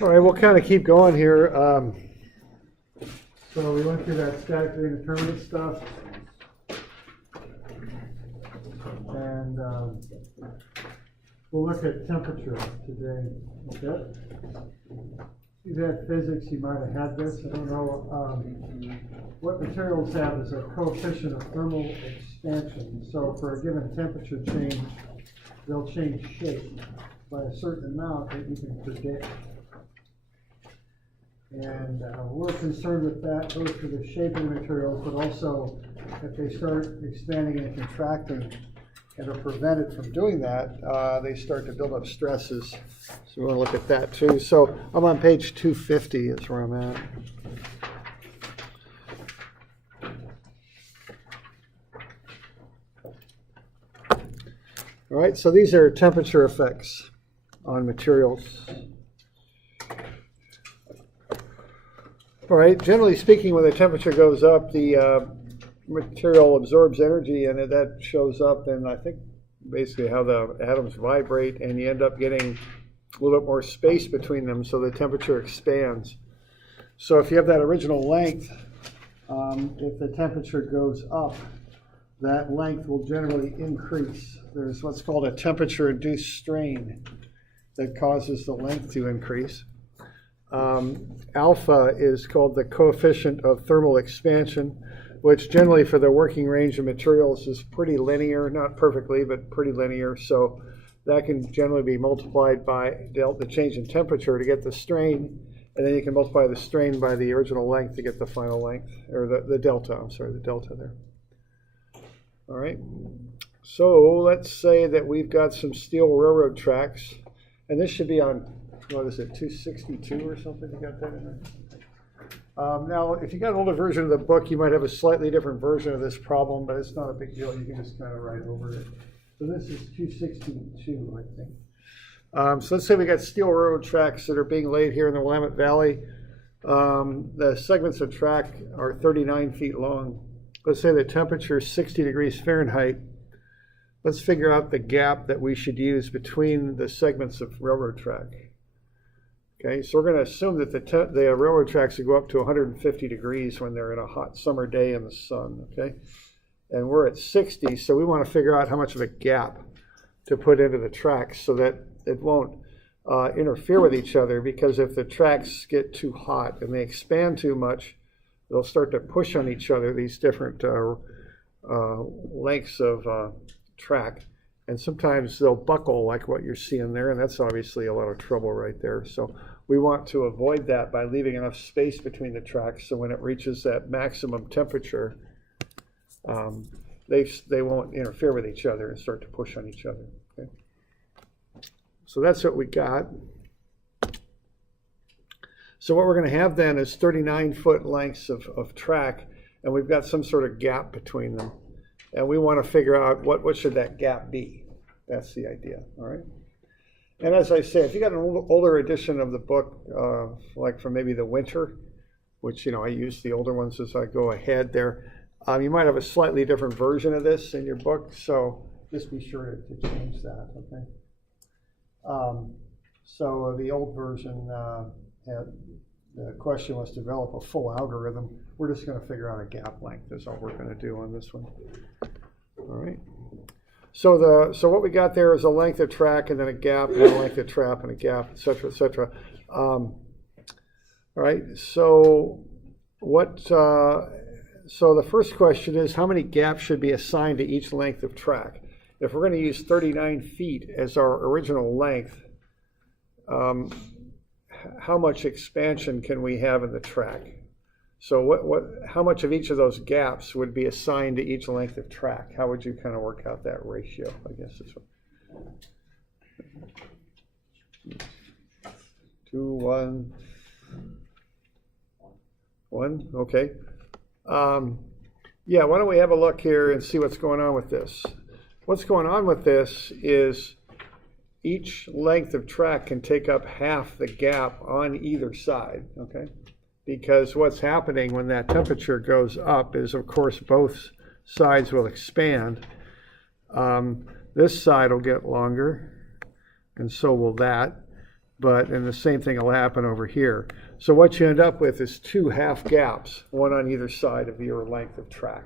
All right, we'll kind of keep going here. So we went through that statically indeterminate stuff. And we'll look at temperature today. Okay? You've had physics, you might have had this. I don't know. What materials have is a coefficient of thermal expansion. So for a given temperature change, they'll change shape by a certain amount that you can predict. And we're concerned with that, both for the shape of the materials, but also if they start expanding and contracting and are prevented from doing that, they start to build up stresses. So we want to look at that too. So I'm on page 250 is where I'm at. All right, so these are temperature effects on materials. All right, generally speaking, when the temperature goes up, the material absorbs energy, and that shows up in, I think, basically how the atoms vibrate, and you end up getting a little bit more space between them, so the temperature expands. So if you have that original length, if the temperature goes up, that length will generally increase. There's what's called a temperature-induced strain that causes the length to increase. Alpha is called the coefficient of thermal expansion, which generally for the working range of materials is pretty linear, not perfectly, but pretty linear. So that can generally be multiplied by the change in temperature to get the strain, and then you can multiply the strain by the original length to get the final length, or the delta, I'm sorry, the delta there. All right, so let's say that we've got some steel railroad tracks, and this should be on, what is it, 262 or something? You got that in there? Now, if you got an older version of the book, you might have a slightly different version of this problem, but it's not a big deal. You can just kind of write over it. So this is 262, I think. So let's say we got steel railroad tracks that are being laid here in the Willamette Valley. The segments of track are 39 feet long. Let's say the temperature is 60 degrees Fahrenheit. Let's figure out the gap that we should use between the segments of railroad track. Okay, so we're going to assume that the railroad tracks will go up to 150 degrees when they're in a hot summer day in the sun, okay? And we're at 60, so we want to figure out how much of a gap to put into the tracks so that it won't interfere with each other, because if the tracks get too hot and they expand too much, they'll start to push on each other, these different lengths of track. And sometimes they'll buckle like what you're seeing there, and that's obviously a lot of trouble right there. So we want to avoid that by leaving enough space between the tracks so when it reaches that maximum temperature, they won't interfere with each other and start to push on each other. Okay? So that's what we got. So what we're going to have then is 39-foot lengths of track, and we've got some sort of gap between them. And we want to figure out what should that gap be. That's the idea, all right? And as I say, if you got an older edition of the book, like from maybe the winter, which, you know, I use the older ones as I go ahead there, you might have a slightly different version of this in your book, so just be sure to change that, okay? So the old version, the question was to develop a full algorithm. We're just going to figure out a gap length is all we're going to do on this one. All right. So what we got there is a length of track and then a gap and a length of trap and a gap, et cetera, et cetera. All right. So so the first question is, how many gaps should be assigned to each length of track? If we're going to use 39 feet as our original length, how much expansion can we have in the track? So how much of each of those gaps would be assigned to each length of track? How would you kind of work out that ratio, I guess is what. 2, 1, 1, okay. Yeah, why don't we have a look here and see what's going on with this. What's going on with this is each length of track can take up half the gap on either side, okay? Because what's happening when that temperature goes up is, of course, both sides will expand. This side will get longer. and so will that. And the same thing will happen over here. So what you end up with is two half gaps, one on either side of your length of track.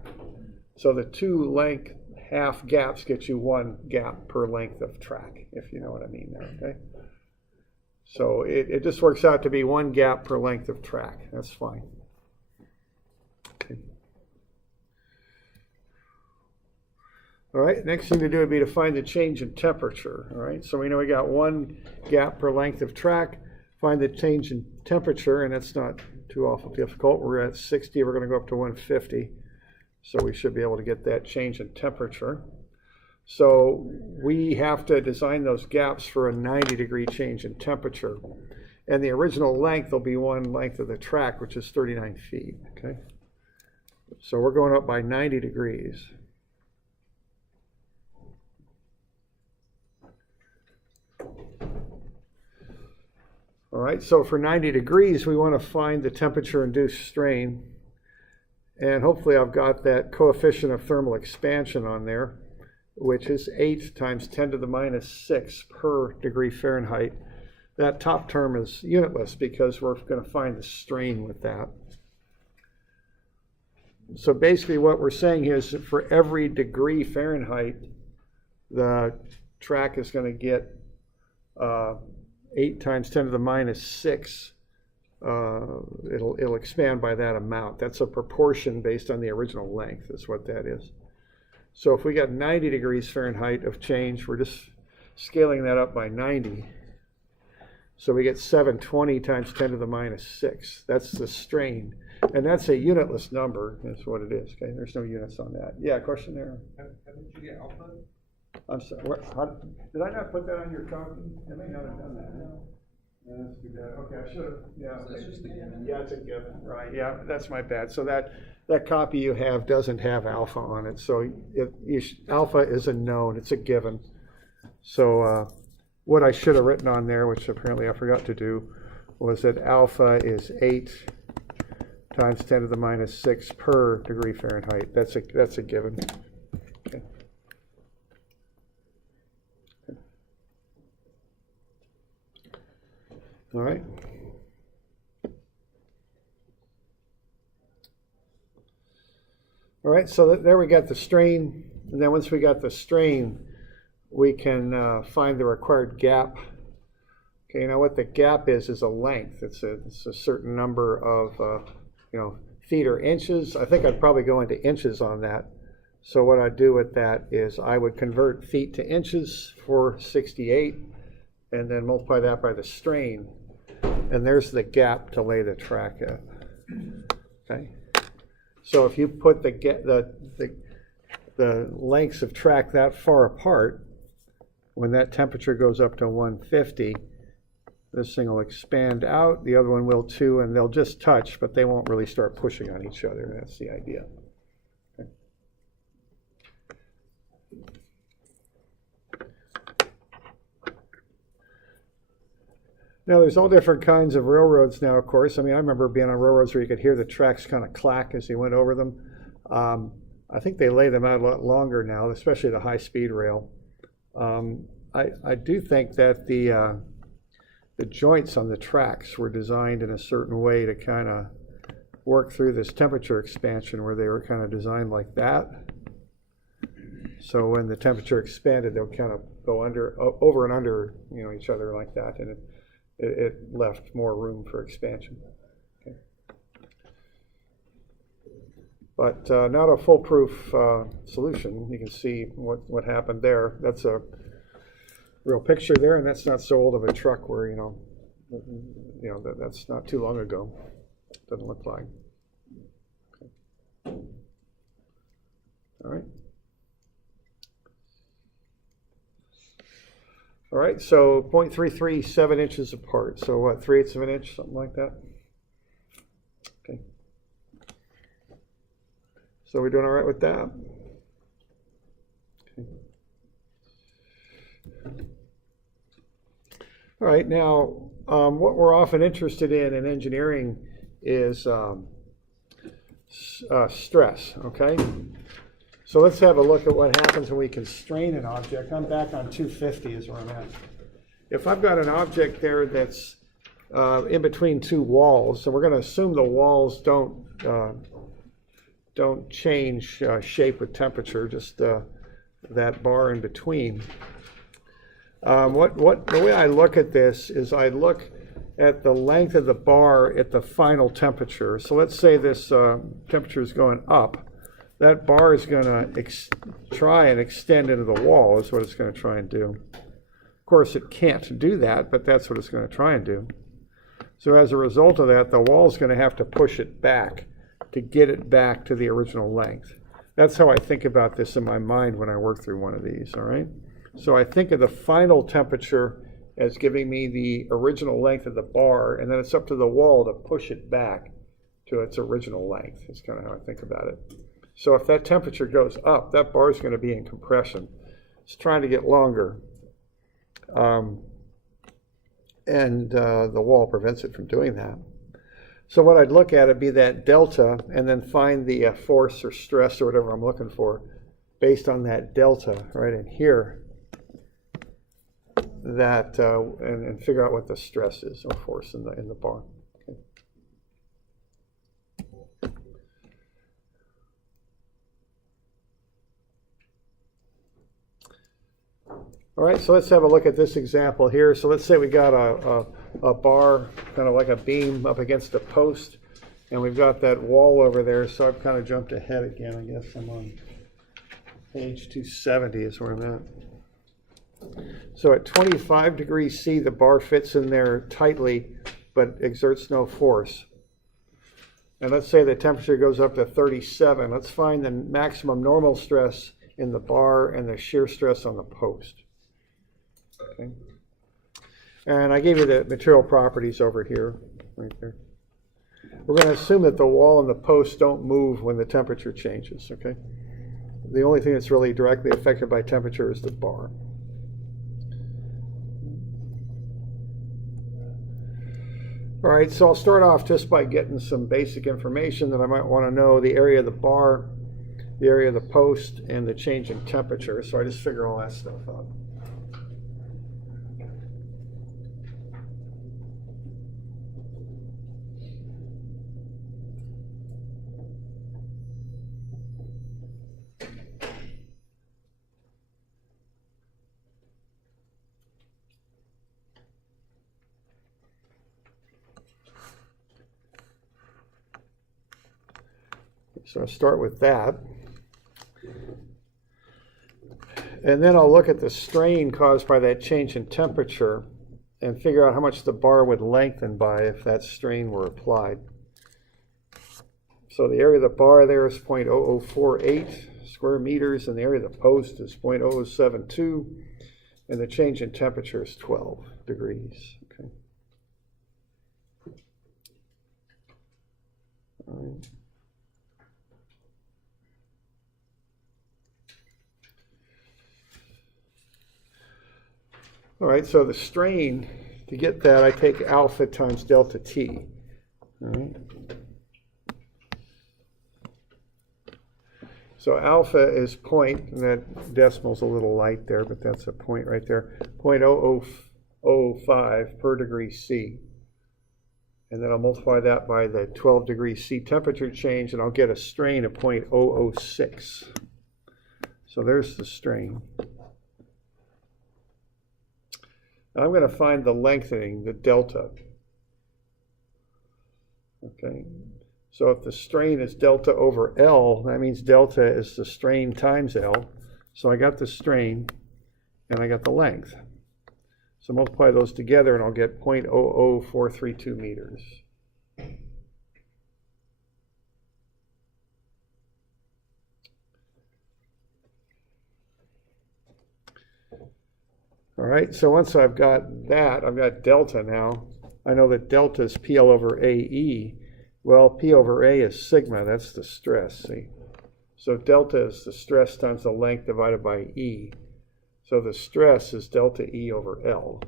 So the two length half gaps get you one gap per length of track, if you know what I mean there, okay? So it just works out to be one gap per length of track. That's fine. Okay. All right, next thing to do would be to find the change in temperature. All right, so we know we got one gap per length of track. Find the change in temperature, and that's not too awful difficult. We're at 60, we're going to go up to 150. So we should be able to get that change in temperature. So we have to design those gaps for a 90-degree change in temperature. And the original length will be one length of the track, which is 39 feet, okay? So we're going up by 90 degrees. All right, so for 90 degrees, we want to find the temperature-induced strain. And hopefully I've got that coefficient of thermal expansion on there, which is 8 times 10 to the minus 6 per degree Fahrenheit. That top term is unitless because we're going to find the strain with that. So basically what we're saying here is that for every degree Fahrenheit, the track is going to get 8 times 10 to the minus 6. It'll expand by that amount. That's a proportion based on the original length is what that is. So if we got 90 degrees Fahrenheit of change, we're just scaling that up by 90. So we get 720 times 10 to the minus 6. That's the strain. And that's a unitless number. That's what it is. Okay, there's no units on that. Yeah, question there. How did you get alpha? I'm sorry. Did I not put that on your copy? I may not have done that. No. That's too bad. Okay, I should have. Yeah. So that's just a given. Yeah, it's a given. Right. Yeah, that's my bad. So that copy you have doesn't have alpha on it. So alpha is a known. It's a given. So what I should have written on there, which apparently I forgot to do, was that alpha is 8 times 10 to the minus 6 per degree Fahrenheit. That's a given. Okay. All right. All right, so there we got the strain, and then once we got the strain, we can find the required gap. Okay, now what the gap is a length. It's a certain number of feet or inches. I think I'd probably go into inches on that. So what I'd do with that is I would convert feet to inches for 68, and then multiply that by the strain. And there's the gap to lay the track at. Okay. So if you put the lengths of track that far apart, when that temperature goes up to 150, this thing will expand out, the other one will too, and they'll just touch, but they won't really start pushing on each other. That's the idea. Okay. Now, there's all different kinds of railroads now, of course. I mean, I remember being on railroads where you could hear the tracks kind of clack as you went over them. I think they lay them out a lot longer now, especially the high-speed rail. I do think that the joints on the tracks were designed in a certain way to kind of work through this temperature expansion, where they were kind of designed like that. So when the temperature expanded, they'll kind of go over and under, each other like that, and it left more room for expansion. Okay. But not a foolproof solution. You can see what happened there. That's a real picture there, and that's not so old of a truck where, that's not too long ago. Doesn't look like. Okay. All right. All right, so 0.337 inches apart. So what, 3/8 of an inch, something like that? Okay. So we're doing all right with that? Okay. All right, now what we're often interested in engineering is stress, okay? So let's have a look at what happens when we constrain an object. I'm back on 250 is where I'm at. if I've got an object there that's in between two walls, so we're going to assume the walls don't change shape with temperature, just that bar in between. The way I look at this is I look at the length of the bar at the final temperature. So let's say this temperature is going up. That bar is going to try and extend into the wall is what it's going to try and do. Of course, it can't do that, but that's what it's going to try and do. So as a result of that, the wall is going to have to push it back to get it back to the original length. That's how I think about this in my mind when I work through one of these, all right? So I think of the final temperature as giving me the original length of the bar, and then it's up to the wall to push it back to its original length. That's kind of how I think about it. So if that temperature goes up, that bar is going to be in compression. It's trying to get longer. And the wall prevents it from doing that. So what I'd look at would be that delta, and then find the force or stress or whatever I'm looking for based on that delta right in here, that and figure out what the stress is or force in the bar. Okay. All right, so let's have a look at this example here. So let's say we got a bar, kind of like a beam up against a post, and we've got that wall over there. So I've kind of jumped ahead again. I guess I'm on page 270 is where I'm at. So at 25 degrees C, the bar fits in there tightly, but exerts no force. And let's say the temperature goes up to 37. Let's find the maximum normal stress in the bar and the shear stress on the post. Okay. And I gave you the material properties over here, right there. We're going to assume that the wall and the post don't move when the temperature changes, okay? The only thing that's really directly affected by temperature is the bar. All right, so I'll start off just by getting some basic information that I might want to know: the area of the bar, the area of the post, and the change in temperature. So I just figure all that stuff out. So I'll start with that. And then I'll look at the strain caused by that change in temperature and figure out how much the bar would lengthen by if that strain were applied. So the area of the bar there is 0.0048 square meters, and the area of the post is 0.0072, and the change in temperature is 12 degrees. Okay. All right. All right, so the strain, to get that, I take alpha times delta t. All right. So alpha is point, and that decimal's a little light there, but that's a point right there, 0.0005 per degree C. And then I'll multiply that by the 12 degrees C temperature change, and I'll get a strain of 0.006. So there's the strain. I'm going to find the lengthening, the delta. Okay, so if the strain is delta over L, that means delta is the strain times L. So I got the strain and I got the length. So multiply those together and I'll get 0.00432 meters. All right, so once I've got that, I've got delta now. I know that delta is PL over AE. Well, P over A is sigma, that's the stress, see? So delta is the stress times the length divided by E. So the stress is delta E over L.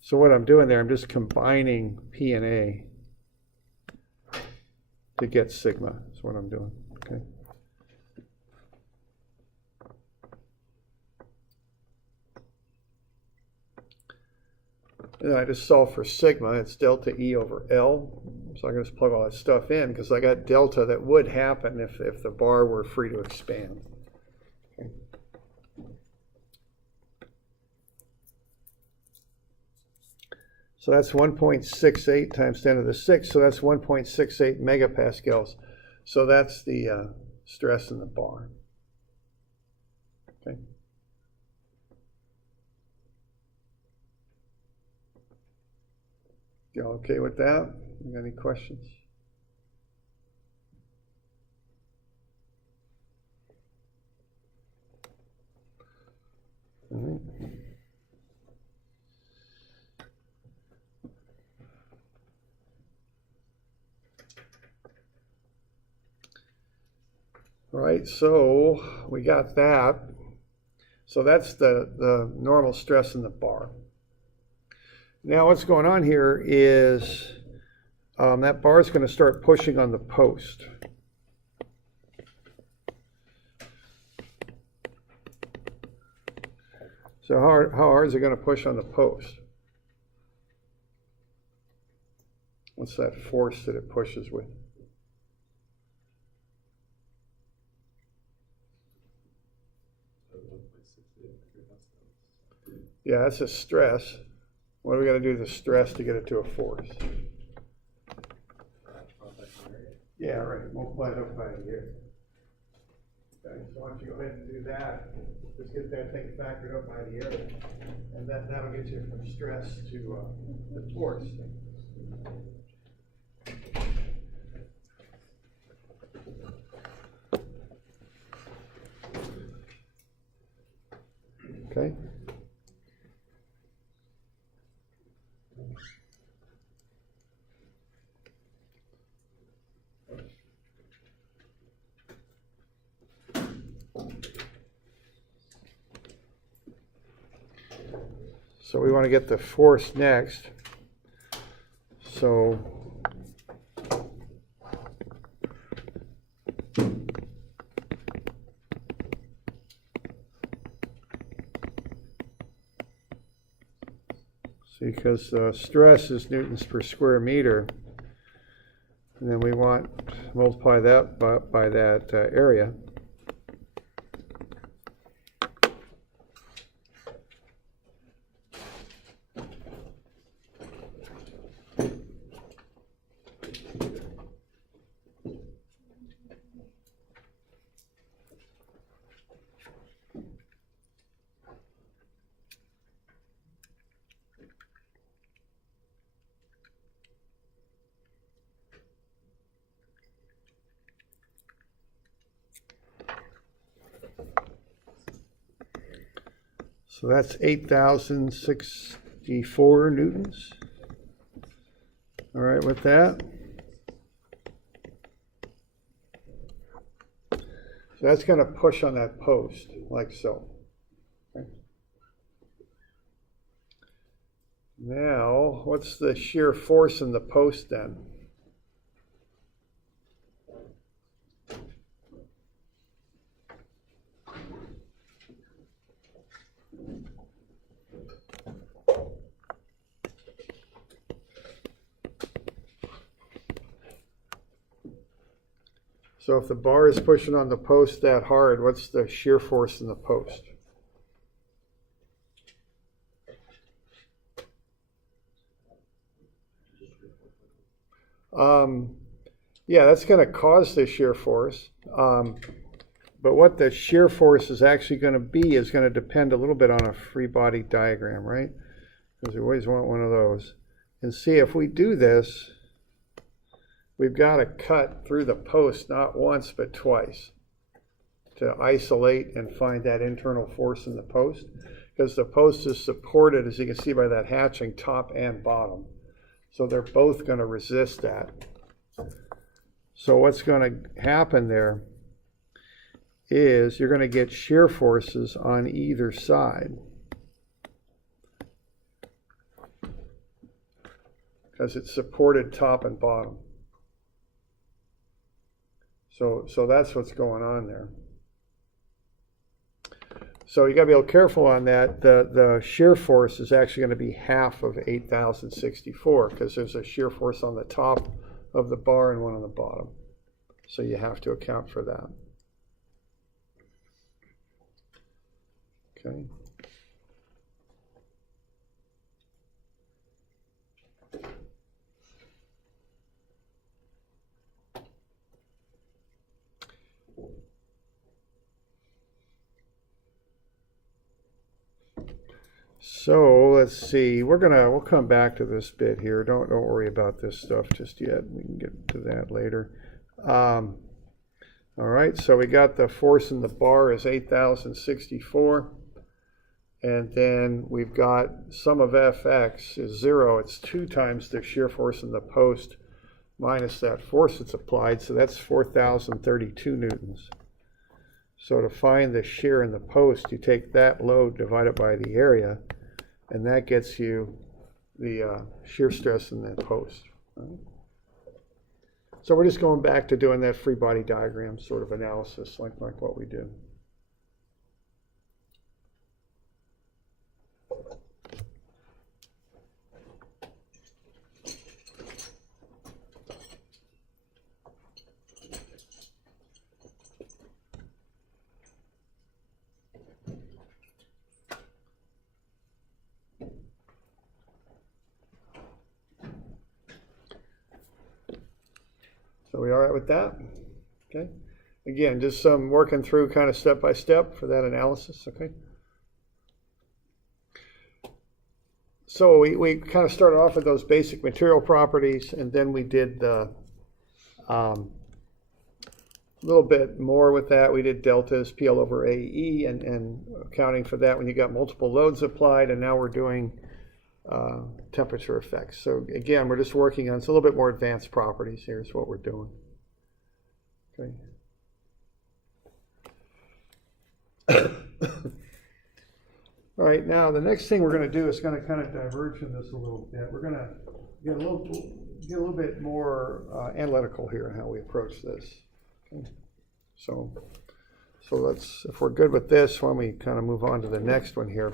So what I'm doing there, I'm just combining P and A to get sigma, is what I'm doing, okay? And then I just solve for sigma. It's delta E over L. So I can just plug all that stuff in because I got delta that would happen if the bar were free to expand. Okay. So that's 1.68 times 10 to the 6th. So that's 1.68 megapascals. So that's the stress in the bar. Okay. You all okay with that? You got any questions? All right. All right, so we got that. So that's the normal stress in the bar. Now what's going on here is that bar is going to start pushing on the post. So how hard is it going to push on the post? What's that force that it pushes with? Yeah, that's a stress. What do we got to do to the stress to get it to a force? Yeah, right. Multiply it up by the year. Okay, so why don't you go ahead and do that? Just get that thing factored up by the area, and that'll get you from stress to the force. Okay. So we want to get the force next. So see, because stress is newtons per square meter, and then we want to multiply that by that area. So that's 8,064 newtons. All right, with that. So that's going to push on that post, like so. Okay. Now, what's the shear force in the post then? So if the bar is pushing on the post that hard, what's the shear force in the post? Yeah, that's going to cause the shear force. But what the shear force is actually going to be is going to depend a little bit on a free body diagram, right? Because we always want one of those. And see, if we do this, we've got to cut through the post not once but twice to isolate and find that internal force in the post, because the post is supported, as you can see by that hatching, top and bottom. So they're both going to resist that. So what's going to happen there is you're going to get shear forces on either side, because it's supported top and bottom. So that's what's going on there. So you got to be a little careful on that. The shear force is actually going to be half of 8,064 because there's a shear force on the top of the bar and one on the bottom. So you have to account for that. Okay. So let's see. We'll come back to this bit here. Don't worry about this stuff just yet. We can get to that later. All right. So we got the force in the bar is 8,064, and then we've got sum of Fx is 0. It's 2 times the shear force in the post minus that force that's applied. So that's 4,032 newtons. So to find the shear in the post, you take that load divided by the area, and that gets you the shear stress in that post. Right? So we're just going back to doing that free body diagram sort of analysis like what we did. So we all right with that? Okay. Again, just some working through kind of step by step for that analysis. Okay. So we kind of started off with those basic material properties, and then we did the little bit more with that. We did deltas, PL over AE, and accounting for that when you got multiple loads applied, and now we're doing temperature effects. So again, we're just working on, it's a little bit more advanced properties. Here's what we're doing. Okay. All right, now the next thing we're going to do is going to kind of diverge in this a little bit. We're going to get a little bit more analytical here in how we approach this. Okay. So let's, if we're good with this, why don't we kind of move on to the next one here.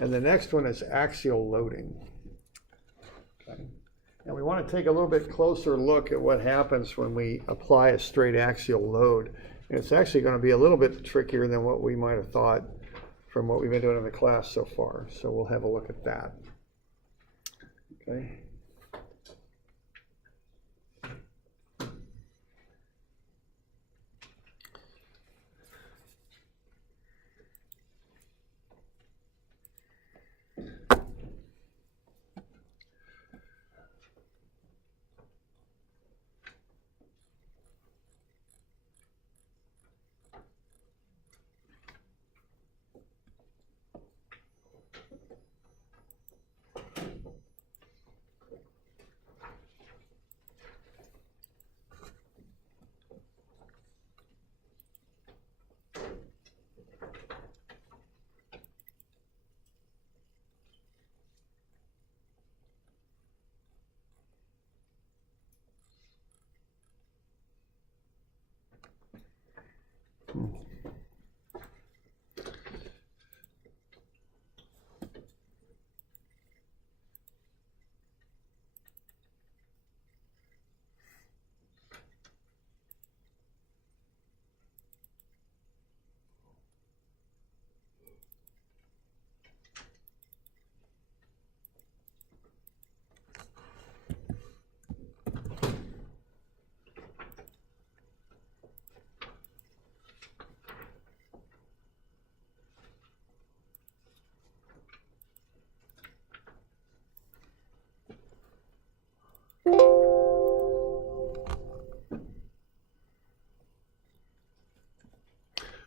And the next one is axial loading. Okay. And we want to take a little bit closer look at what happens when we apply a straight axial load. And it's actually going to be a little bit trickier than what we might have thought from what we've been doing in the class so far. So we'll have a look at that. Okay.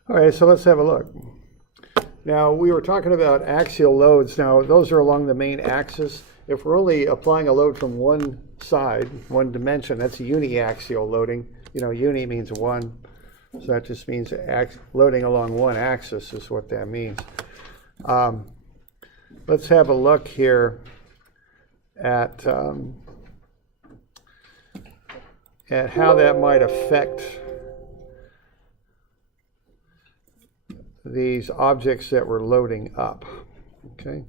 All right, so let's have a look. Now, we were talking about axial loads. Now, those are along the main axis. If we're only applying a load from one side, one dimension, that's uniaxial loading. You know, uni means one, so that just means loading along one axis is what that means. Let's have a look here at how that might affect these objects that we're loading up. Okay.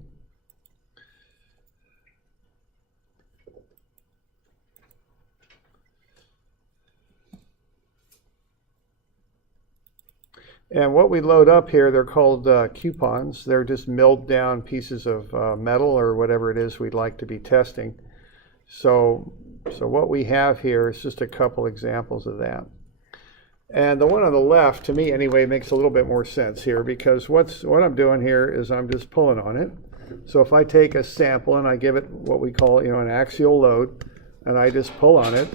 And what we load up here, they're called coupons. They're just milled down pieces of metal or whatever it is we'd like to be testing. So what we have here is just a couple examples of that. And the one on the left, to me anyway, makes a little bit more sense here, because what I'm doing here is I'm just pulling on it. So if I take a sample and I give it what we call, an axial load, and I just pull on it,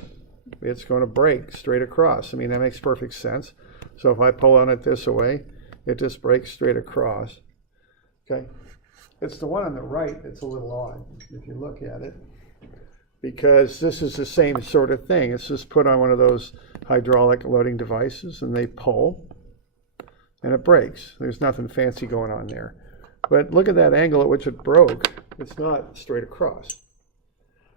it's going to break straight across. I mean, that makes perfect sense. So if I pull on it this way, it just breaks straight across. Okay, it's the one on the right that's a little odd if you look at it, because this is the same sort of thing. It's just put on one of those hydraulic loading devices, and they pull, and it breaks. There's nothing fancy going on there. But look at that angle at which it broke. It's not straight across.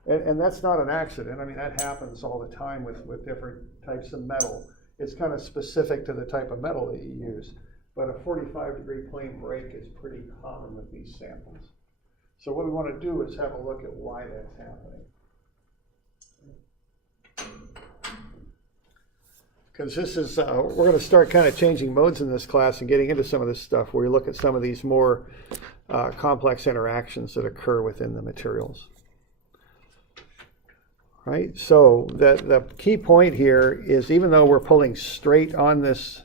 And that's not an accident. I mean, that happens all the time with different types of metal. It's kind of specific to the type of metal that you use. But a 45-degree plane break is pretty common with these samples. So what we want to do is have a look at why that's happening. Because this is, we're going to start kind of changing modes in this class and getting into some of this stuff where we look at some of these more complex interactions that occur within the materials. Right, so the key point here is, even though we're pulling straight on this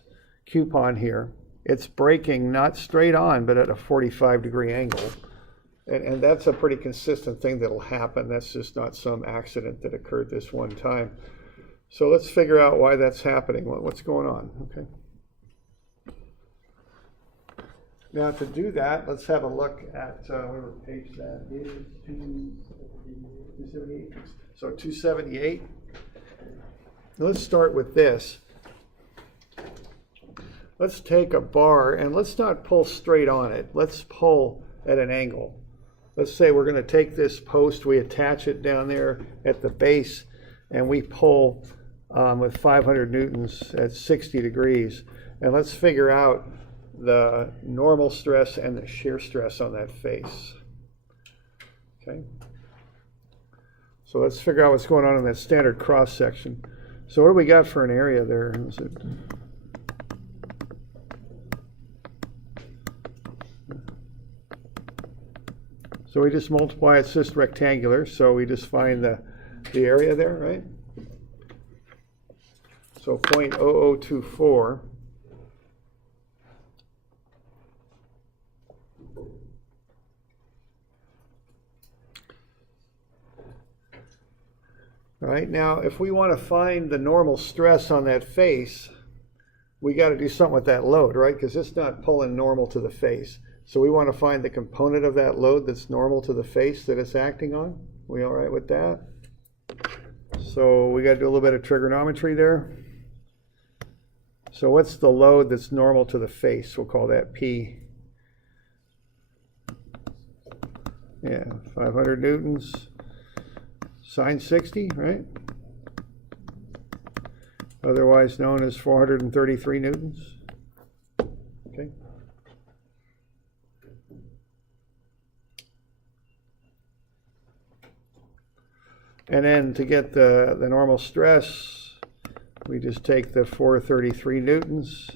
coupon here, it's breaking not straight on, but at a 45-degree angle. And that's a pretty consistent thing that'll happen. That's just not some accident that occurred this one time. So let's figure out why that's happening. What's going on? Okay. Now to do that, let's have a look at whatever page that is, 278. So 278. Let's start with this. Let's take a bar and let's not pull straight on it. Let's pull at an angle. Let's say we're going to take this post, we attach it down there at the base, and we pull with 500 newtons at 60 degrees. And let's figure out the normal stress and the shear stress on that face. Okay. So let's figure out what's going on in that standard cross section. So what do we got for an area there? So we just multiply, it's just rectangular, so we just find the area there, right? So 0.0024. Right, now if we want to find the normal stress on that face, we got to do something with that load, right? Because it's not pulling normal to the face. So we want to find the component of that load that's normal to the face that it's acting on. We all right with that? So we got to do a little bit of trigonometry there. So what's the load that's normal to the face? We'll call that P. Yeah, 500 newtons. Sine 60, right? Otherwise known as 433 newtons. Okay. And then to get the normal stress, we just take the 433 newtons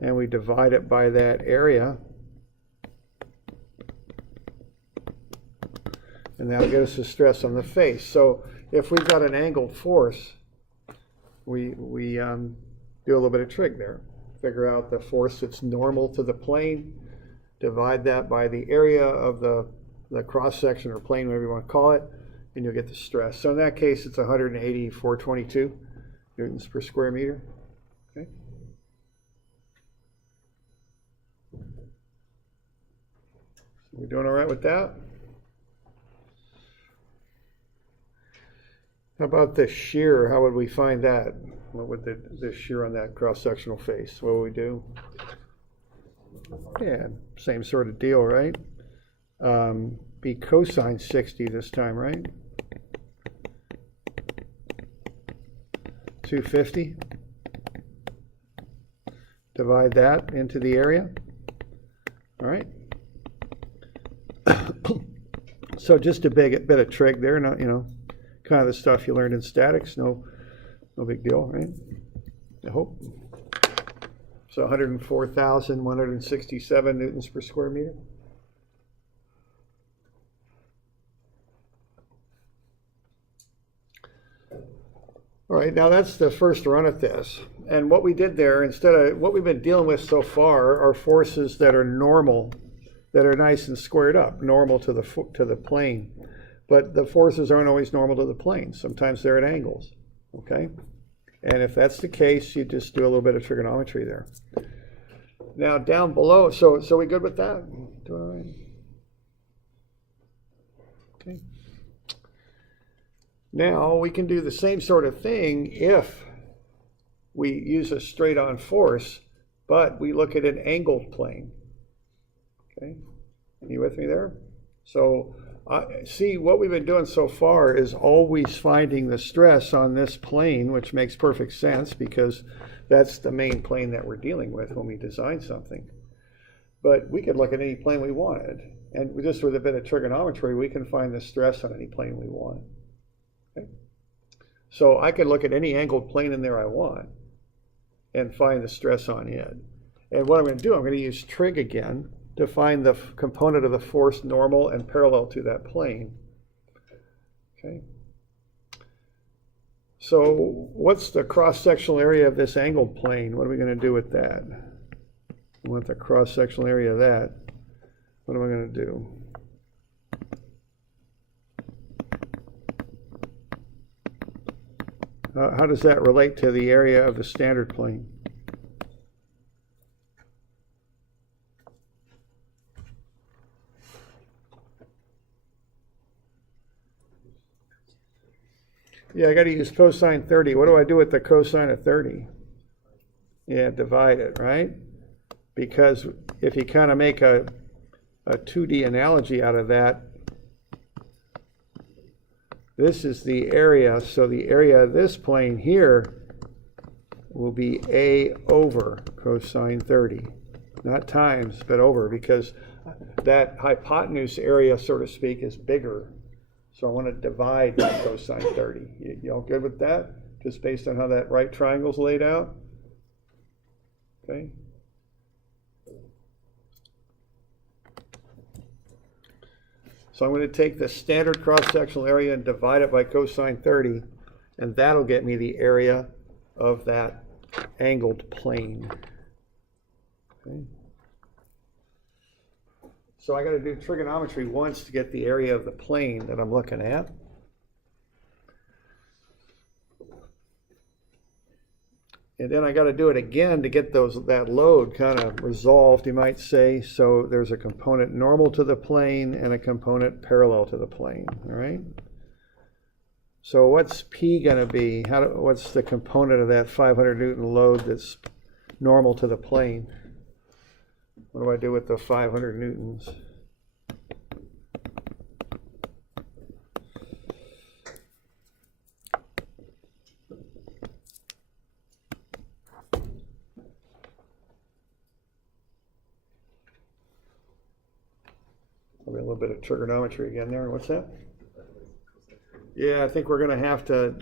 and we divide it by that area. And that'll get us the stress on the face. So if we've got an angled force, we do a little bit of trig there. Figure out the force that's normal to the plane, divide that by the area of the cross section or plane, whatever you want to call it, and you'll get the stress. So in that case, it's 180,422 newtons per square meter. Okay. We're doing all right with that? How about the shear? How would we find that? What would the shear on that cross-sectional face? What would we do? Yeah, same sort of deal, right? Be cosine 60 this time, right? 250. Divide that into the area. all right? So just a bit of trig there, not, kind of the stuff you learned in statics, no big deal, right? I hope. So 104,167 newtons per square meter. All right, now that's the first run at this. And what we did there, instead of what we've been dealing with so far, are forces that are normal, that are nice and squared up, normal to the plane. But the forces aren't always normal to the plane. Sometimes they're at angles, okay? And if that's the case, you just do a little bit of trigonometry there. Now down below, so we good with that? Doing all right? Okay. Now we can do the same sort of thing if we use a straight-on force, but we look at an angled plane. Okay, are you with me there? So see, what we've been doing so far is always finding the stress on this plane, which makes perfect sense because that's the main plane that we're dealing with when we design something. But we could look at any plane we wanted, and just with a bit of trigonometry, we can find the stress on any plane we want. Okay? So I can look at any angled plane in there I want and find the stress on it. And what I'm going to do, I'm going to use trig again to find the component of the force normal and parallel to that plane. Okay. So what's the cross-sectional area of this angled plane? What are we going to do with that? We want the cross-sectional area of that. What am I going to do? How does that relate to the area of the standard plane? Yeah, I got to use cosine 30. What do I do with the cosine of 30? Yeah, divide it, right? Because if you kind of make a 2D analogy out of that, this is the area, so the area of this plane here will be A over cosine 30. Not times, but over, because that hypotenuse area, so to speak, is bigger. So I want to divide by cosine 30. You all good with that? Just based on how that right triangle's laid out? Okay. So I'm going to take the standard cross-sectional area and divide it by cosine 30, and that'll get me the area of that angled plane. Okay. So I got to do trigonometry once to get the area of the plane that I'm looking at. And then I got to do it again to get that load kind of resolved, you might say. So there's a component normal to the plane and a component parallel to the plane, all right? So what's P going to be? What's the component of that 500 Newton load that's normal to the plane? What do I do with the 500 newtons? A little bit of trigonometry again there. What's that? Yeah, I think we're going to have to,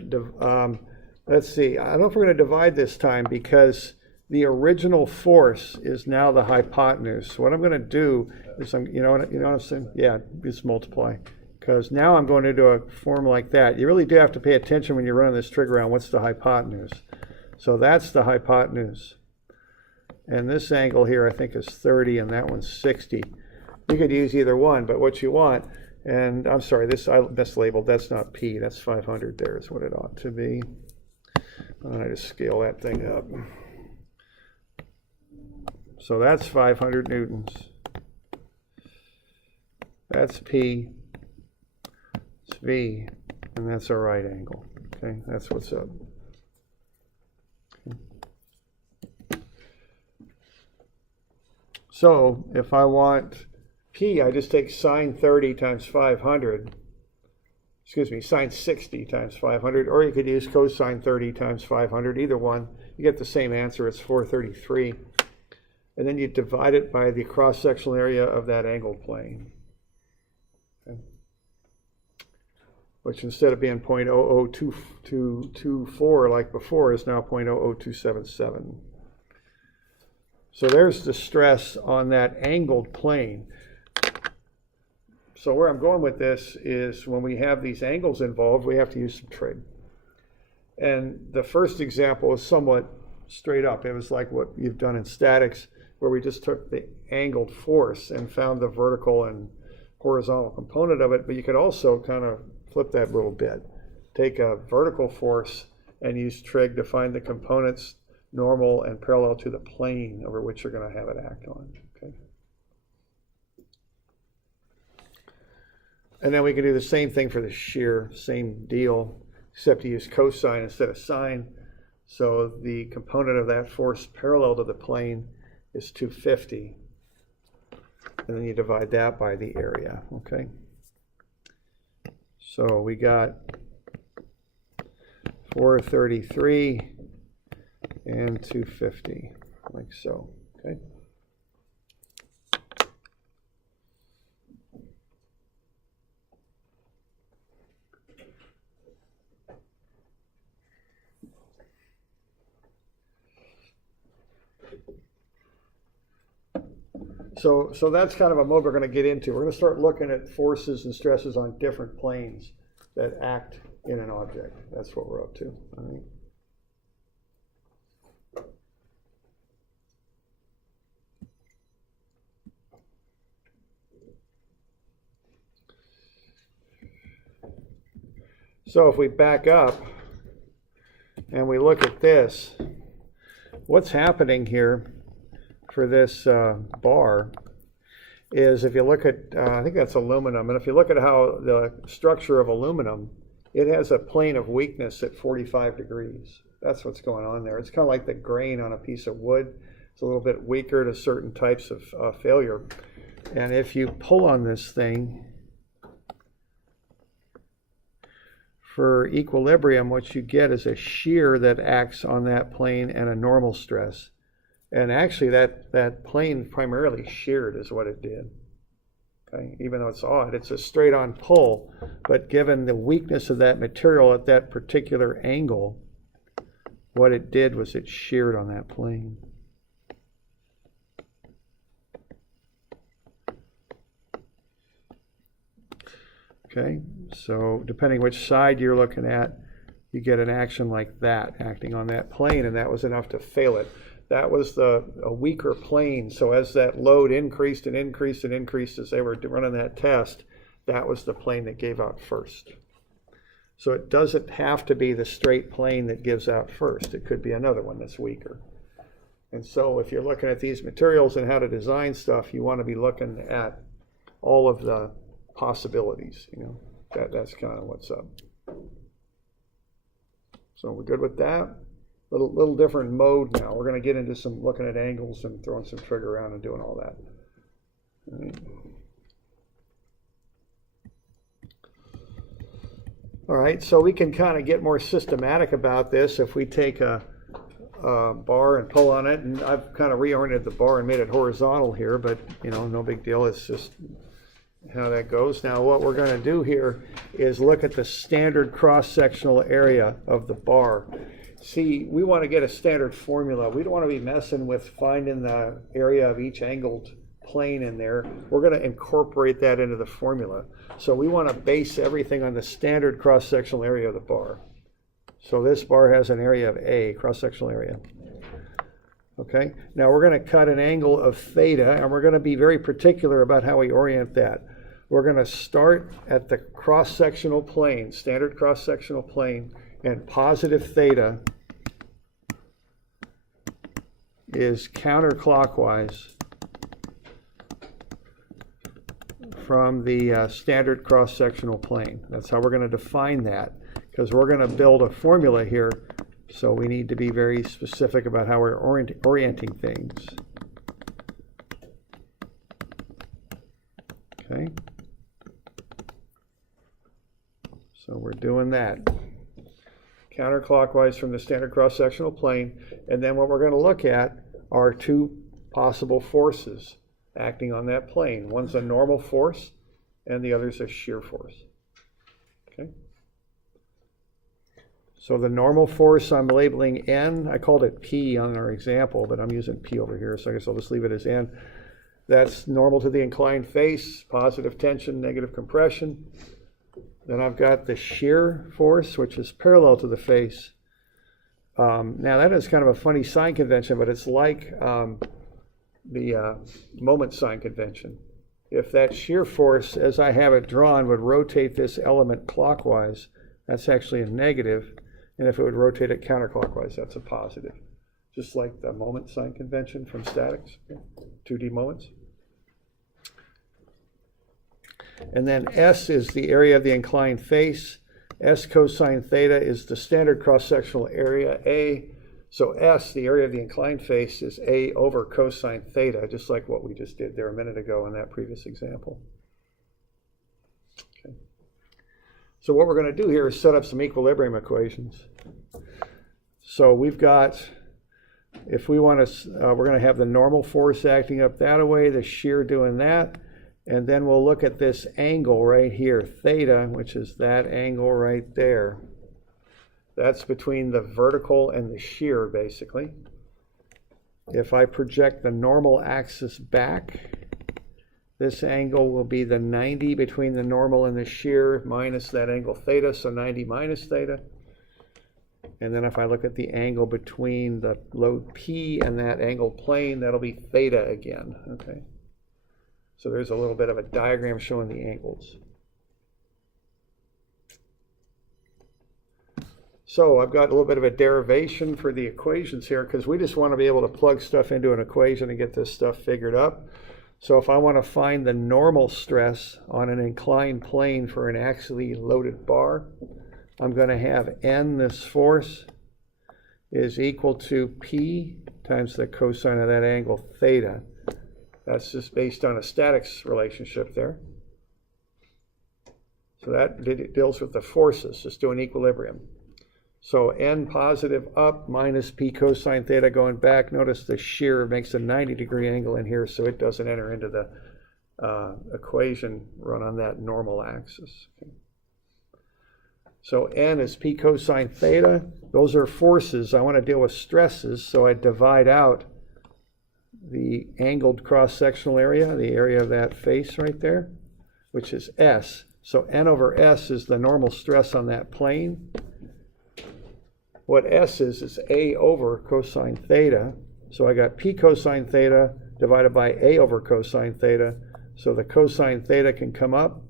let's see. I don't know if we're going to divide this time because the original force is now the hypotenuse. So what I'm going to do is, you know what I'm saying? Yeah, just multiply. Because now I'm going to do a form like that. You really do have to pay attention when you're running this trig around. What's the hypotenuse? So that's the hypotenuse. And this angle here, I think, is 30, and that one's 60. You could use either one, but what you want, and I'm sorry, this I mislabeled. That's not P. That's 500 there is what it ought to be. I just scale that thing up. So that's 500 newtons. That's P. It's V. And that's our right angle. Okay, that's what's up. Okay. So if I want P, I just take sine 30 times 500. Excuse me, sine 60 times 500. Or you could use cosine 30 times 500. Either one. You get the same answer. It's 433. and then you divide it by the cross-sectional area of that angled plane. Okay. Which instead of being 0.00224 like before is now 0.00277. So there's the stress on that angled plane. So where I'm going with this is when we have these angles involved, we have to use some trig. And the first example is somewhat straight up. It was like what you've done in statics, where we just took the angled force and found the vertical and horizontal component of it. But you could also kind of flip that a little bit. Take a vertical force and use trig to find the components normal and parallel to the plane over which you're going to have it act on. Okay. And then we can do the same thing for the shear, same deal, except you use cosine instead of sine. So the component of that force parallel to the plane is 250. And then you divide that by the area, okay? So we got 433 and 250, like so, okay? So that's kind of a mode we're going to get into. We're going to start looking at forces and stresses on different planes that act in an object. That's what we're up to. All right. So if we back up and we look at this, what's happening here for this bar is, if you look at, I think that's aluminum, and if you look at how the structure of aluminum, it has a plane of weakness at 45 degrees. That's what's going on there. It's kind of like the grain on a piece of wood. It's a little bit weaker to certain types of failure. And if you pull on this thing, for equilibrium, what you get is a shear that acts on that plane and a normal stress. And actually that plane primarily sheared is what it did. Okay? Even though it's odd, it's a straight on pull, but given the weakness of that material at that particular angle, what it did was it sheared on that plane. Okay, so depending which side you're looking at, you get an action like that acting on that plane, and that was enough to fail it. That was a weaker plane, so as that load increased and increased and increased as they were running that test, that was the plane that gave out first. So it doesn't have to be the straight plane that gives out first. It could be another one that's weaker. And so if you're looking at these materials and how to design stuff, you want to be looking at all of the possibilities, you know. That's kind of what's up. So we're good with that. Little different mode now. We're going to get into some looking at angles and throwing some trig around and doing all that. All right. All right, so we can kind of get more systematic about this if we take a bar and pull on it. And I've kind of reoriented the bar and made it horizontal here, but you know, no big deal. It's just how that goes. Now what we're going to do here is look at the standard cross-sectional area of the bar. See, we want to get a standard formula. We don't want to be messing with finding the area of each angled plane in there. We're going to incorporate that into the formula. So we want to base everything on the standard cross-sectional area of the bar. So this bar has an area of A, cross-sectional area. Okay, now we're going to cut an angle of theta, and we're going to be very particular about how we orient that. We're going to start at the cross-sectional plane, standard cross-sectional plane, and positive theta is counterclockwise from the standard cross-sectional plane. That's how we're going to define that, because we're going to build a formula here, so we need to be very specific about how we're orienting things. Okay. So we're doing that. Counterclockwise from the standard cross-sectional plane, and then what we're going to look at are two possible forces acting on that plane. One's a normal force, and the other's a shear force. Okay. So the normal force I'm labeling N. I called it P on our example, but I'm using P over here, so I guess I'll just leave it as N. That's normal to the inclined face, positive tension, negative compression. Then I've got the shear force, which is parallel to the face. Now that is kind of a funny sign convention, but it's like the moment sign convention. If that shear force, as I have it drawn, would rotate this element clockwise, that's actually a negative. And if it would rotate it counterclockwise, that's a positive. Just like the moment sign convention from statics, 2D moments. And then S is the area of the inclined face. S cosine theta is the standard cross-sectional area, A. So S, the area of the inclined face, is A over cosine theta, just like what we just did there a minute ago in that previous example. Okay. So what we're going to do here is set up some equilibrium equations. So we've got, if we want to, we're going to have the normal force acting up that way, the shear doing that, and then we'll look at this angle right here, theta, which is that angle right there. That's between the vertical and the shear, basically. If I project the normal axis back, this angle will be the 90 between the normal and the shear minus that angle theta, so 90 minus theta. And then if I look at the angle between the load P and that angled plane, that'll be theta again, okay? So there's a little bit of a diagram showing the angles. So I've got a little bit of a derivation for the equations here because we just want to be able to plug stuff into an equation and get this stuff figured up. So if I want to find the normal stress on an inclined plane for an axially loaded bar, I'm going to have N, this force, is equal to P times the cosine of that angle theta. That's just based on a statics relationship there. So that deals with the forces, just doing equilibrium. So N positive up minus P cosine theta going back. Notice the shear makes a 90-degree angle in here, so it doesn't enter into the equation run on that normal axis. Okay. So N is P cosine theta. Those are forces. I want to deal with stresses, so I divide out the angled cross-sectional area, the area of that face right there, which is S. So N over S is the normal stress on that plane. What S is A over cosine theta. So I got P cosine theta divided by A over cosine theta. So the cosine theta can come up,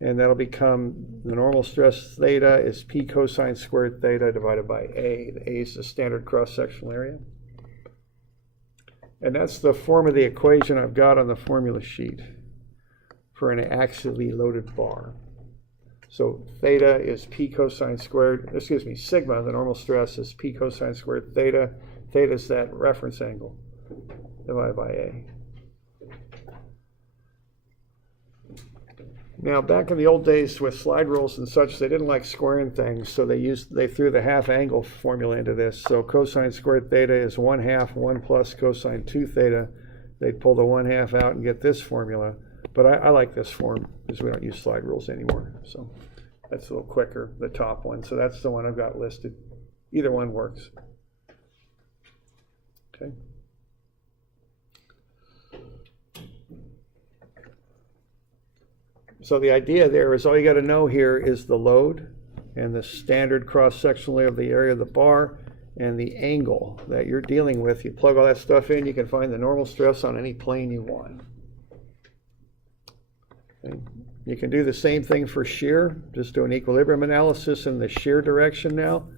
and that'll become the normal stress theta is P cosine squared theta divided by A. The A is the standard cross-sectional area. And that's the form of the equation I've got on the formula sheet for an axially loaded bar. So theta is P cosine squared, excuse me, sigma, the normal stress is P cosine squared theta. Theta is that reference angle divided by A. Now, back in the old days with slide rules and such, they didn't like squaring things, so they threw the half angle formula into this. So cosine squared theta is 1/2 1 plus cosine 2 theta. They'd pull the 1/2 out and get this formula. But I like this form because we don't use slide rules anymore. So that's a little quicker, the top one. So that's the one I've got listed. Either one works. Okay. So the idea there is all you got to know here is the load and the standard cross-sectional of the area of the bar and the angle that you're dealing with. You plug all that stuff in, you can find the normal stress on any plane you want. Okay. You can do the same thing for shear. Just do an equilibrium analysis in the shear direction now.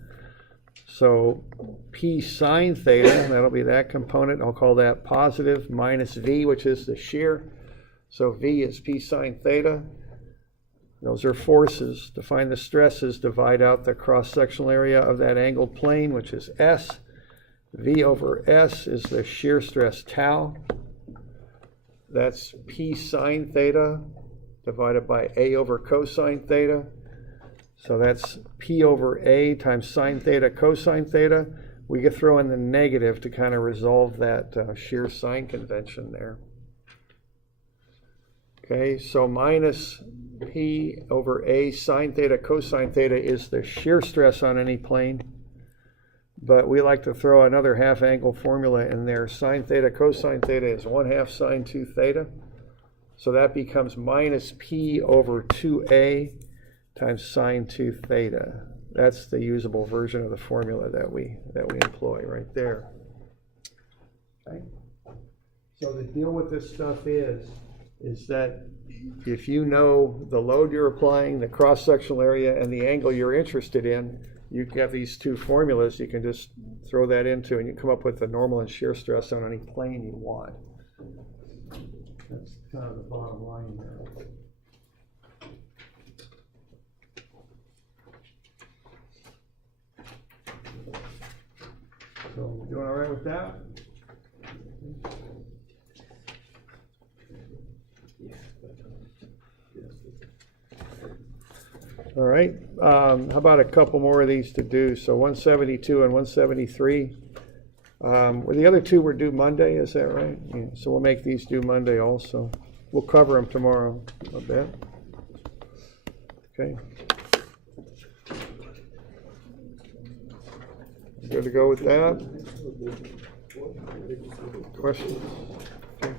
So P sine theta, that'll be that component. I'll call that positive minus V, which is the shear. So V is P sine theta. Those are forces. To find the stresses, divide out the cross-sectional area of that angled plane, which is S. V over S is the shear stress tau. That's P sine theta divided by A over cosine theta. So that's P over A times sine theta cosine theta. we could throw in the negative to kind of resolve that shear sign convention there. Okay, so minus P over A sine theta cosine theta is the shear stress on any plane. But we like to throw another half angle formula in there. Sine theta cosine theta is 1/2 sine 2 theta. So that becomes minus P over 2A times sine 2 theta. That's the usable version of the formula that we employ right there. Okay. So the deal with this stuff is that if you know the load you're applying, the cross-sectional area, and the angle you're interested in, you have these two formulas you can just throw that into, and you come up with the normal and shear stress on any plane you want. That's kind of the bottom line there. So, doing all right with that? All right, how about a couple more of these to do? So 172 and 173. Well, the other two were due Monday, is that right? Yeah, so we'll make these due Monday also. We'll cover them tomorrow, I bet. Okay. Good to go with that? Questions? Okay.